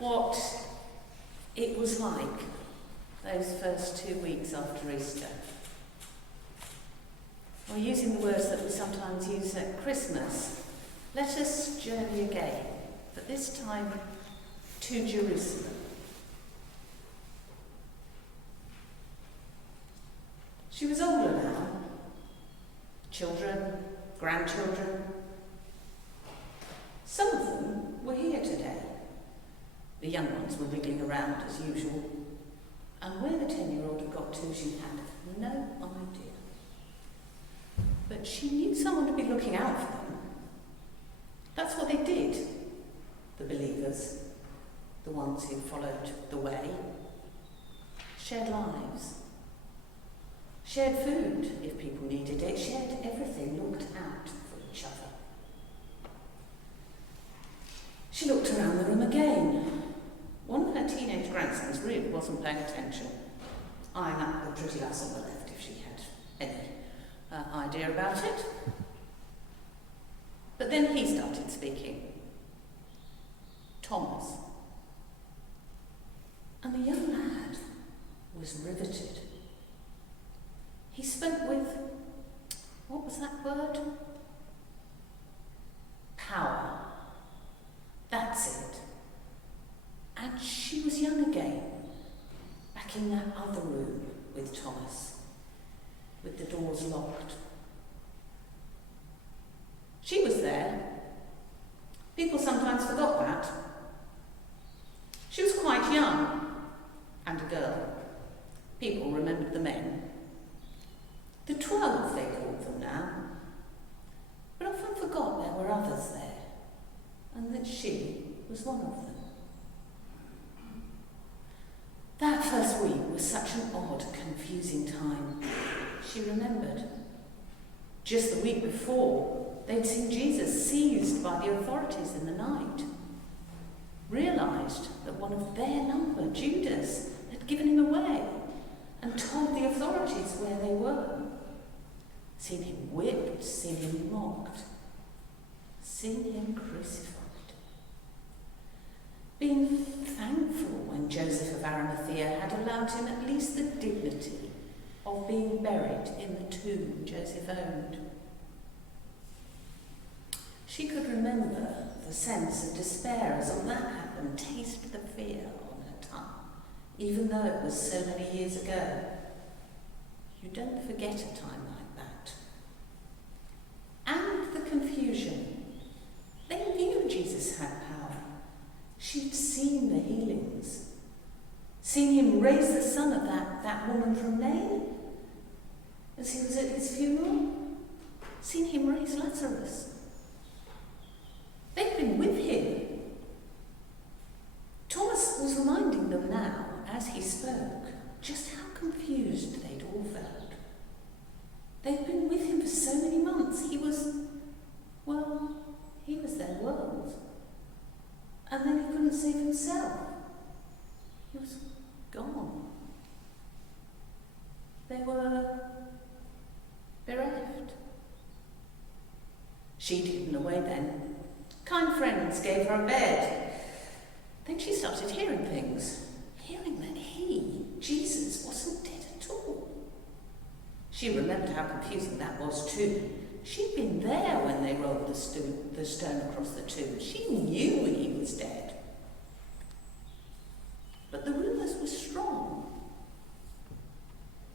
what it was like those first 2 weeks after Easter. Or using the words that we sometimes use at Christmas, let us journey again, but this time to Jerusalem. She was older now. Children, grandchildren. Some of them were here today. The young ones were wriggling around as usual. And where the 10-year-old had got to, she had no idea. But she knew someone to be looking out for them. That's what they did, the believers, the ones who followed the way. Shared lives. Shared food if people needed it. Shared everything, looked out for each other. She looked around the room again. One of her teenage grandsons really wasn't paying attention, eyeing up the pretty lass on the left if she had any idea about it. But then he started speaking. Thomas. And the young lad was riveted. He spoke with, what was that word? Power. That's it. And she was young again, back in that other room with Thomas, with the doors locked. She was there. People sometimes forgot that. She was quite young, and a girl. People remembered the men. The 12, they called them now, but often forgot there were others there, and that she was one of them. That first week was such an odd, confusing time. She remembered. Just the week before, they'd seen Jesus seized by the authorities in the night. Realised that one of their number, Judas, had given him away and told the authorities where they were. Seen him whipped, seen him mocked, seen him crucified. Been thankful when Joseph of Arimathea had allowed him at least the dignity of being buried in the tomb Joseph owned. She could remember the sense of despair as all that happened, taste the fear on her tongue, even though it was so many years ago. You don't forget a time like that. And the confusion. They knew Jesus had power. She'd seen the healings, seen him raise the son of that woman from Nain as he was at his funeral, seen him raise Lazarus. They'd been with him. Thomas was reminding them now, as he spoke, just how confused they'd all felt. They'd been with him for so many months. He was their world. And then he couldn't save himself. He was gone. They were bereft. She'd hidden away then. Kind friends gave her a bed. Then she started hearing things. Hearing that he, Jesus, wasn't dead at all. She remembered how confusing that was too. She'd been there when they rolled the stone across the tomb. She knew he was dead. But the rumours were strong.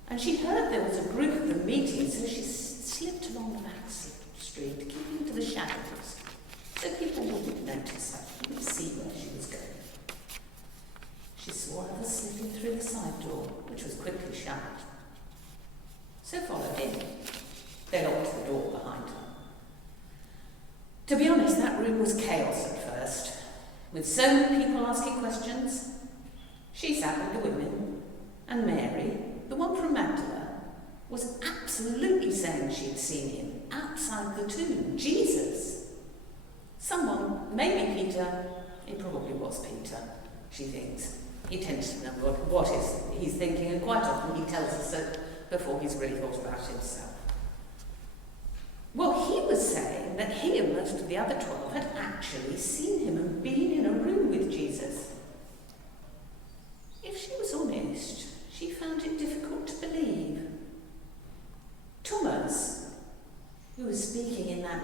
And she heard there was a group of them meeting, so she slipped along the back street, keeping to the shadows, so people wouldn't notice her, wouldn't see where she was going. She saw others slipping through the side door, which was quickly shut. So followed in. They locked the door behind her. To be honest, that room was chaos at first, with so many people asking questions. She sat with the women, and Mary, the one from Magdala, was absolutely saying she'd seen him outside the tomb, Jesus. Someone, maybe Peter, it probably was Peter, she thinks. He tends to know what he's thinking, and quite often he tells us that before he's really thought about it himself. Well, he was saying that he and most of the other 12 had actually seen him and been in a room with Jesus.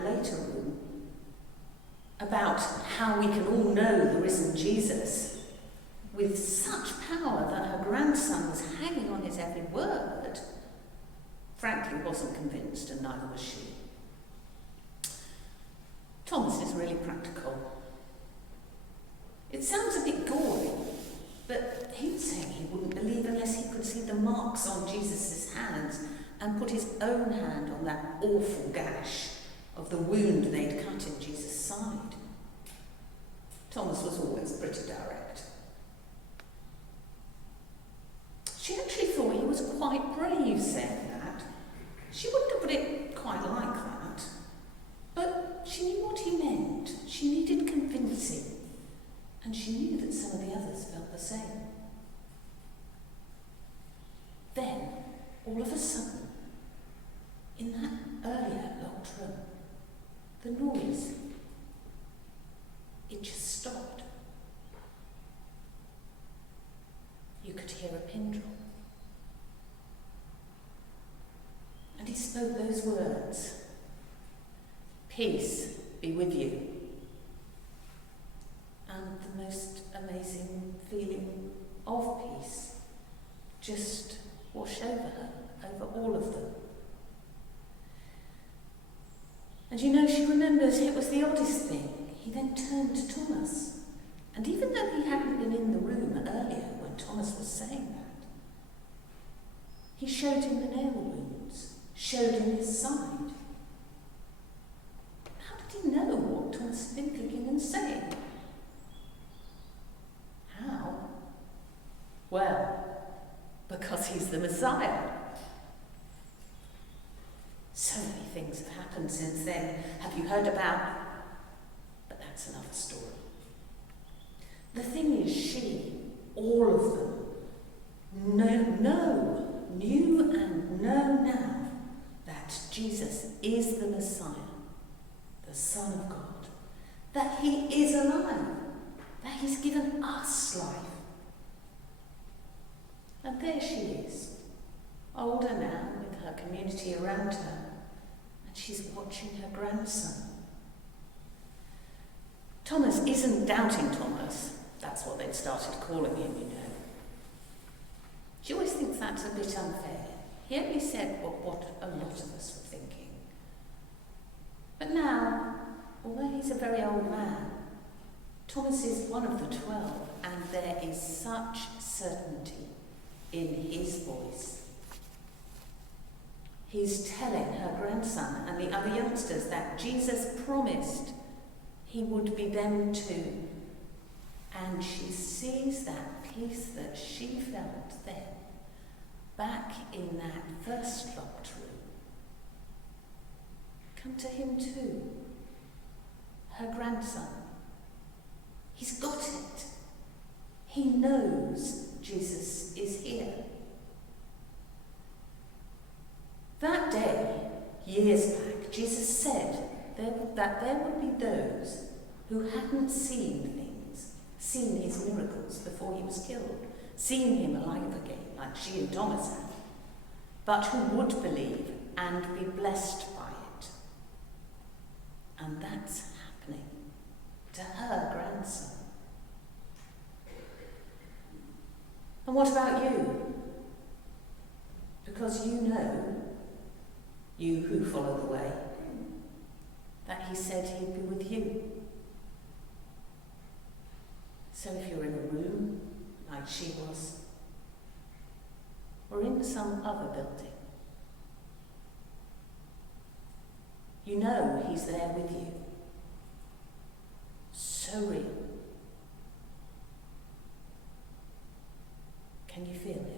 that later room about how we can all know the risen Jesus with such power that her grandson was hanging on his every word, frankly wasn't convinced, and neither was she. Thomas is really practical. It sounds a bit gory, but he'd say he wouldn't believe unless he could see the marks on Jesus' hands and put his own hand on that awful gash of the wound they'd cut in Jesus' side. Thomas was always pretty direct. She actually thought he was quite brave saying that. She wouldn't have put it quite like that. But she knew what he meant. She needed convincing. And she knew that some of the others felt the same. Then, all of a sudden, in that earlier locked room, the noise, it just stopped. You could hear a pin drop. And he spoke those words, "Peace be with you." And the most amazing feeling of peace just washed over her, over all of them. And you know, she remembers it was the oddest thing. He then turned to Thomas. And even though he hadn't been in the room earlier when Thomas was saying that, he showed him the nail wounds, showed him his side. How did he know what Thomas had been thinking and saying? How? Well, because he's the Messiah. So many things have happened since then. Have you heard about? But that's another story. The thing is, all of them, knew and know now that Jesus is the Messiah, the Son of God, that he is alive, that he's given us life. And there she is, older now with her community around her, and she's watching her grandson. Thomas isn't doubting Thomas. That's what they'd started calling him, you know. She always thinks that's a bit unfair. He only said what a lot of us were thinking. But now, although he's a very old man, Thomas is one of the 12, and there is such certainty in his voice. He's telling her grandson and the other youngsters that Jesus promised he would be them too. And she sees that peace that she felt then, back in that first locked room, come to him too, her grandson. He's got it. He knows Jesus is here. That day, years back, Jesus said that there would be those who hadn't seen his miracles before he was killed, seen him alive again, like she and Thomas had, but who would believe and be blessed by it. And that's happening to her grandson. And what about you? Because you know, you who follow the way, that he said he'd be with you. So if you're in a room, like she was, or in some other building, you know he's there with you. So real. Can you feel it?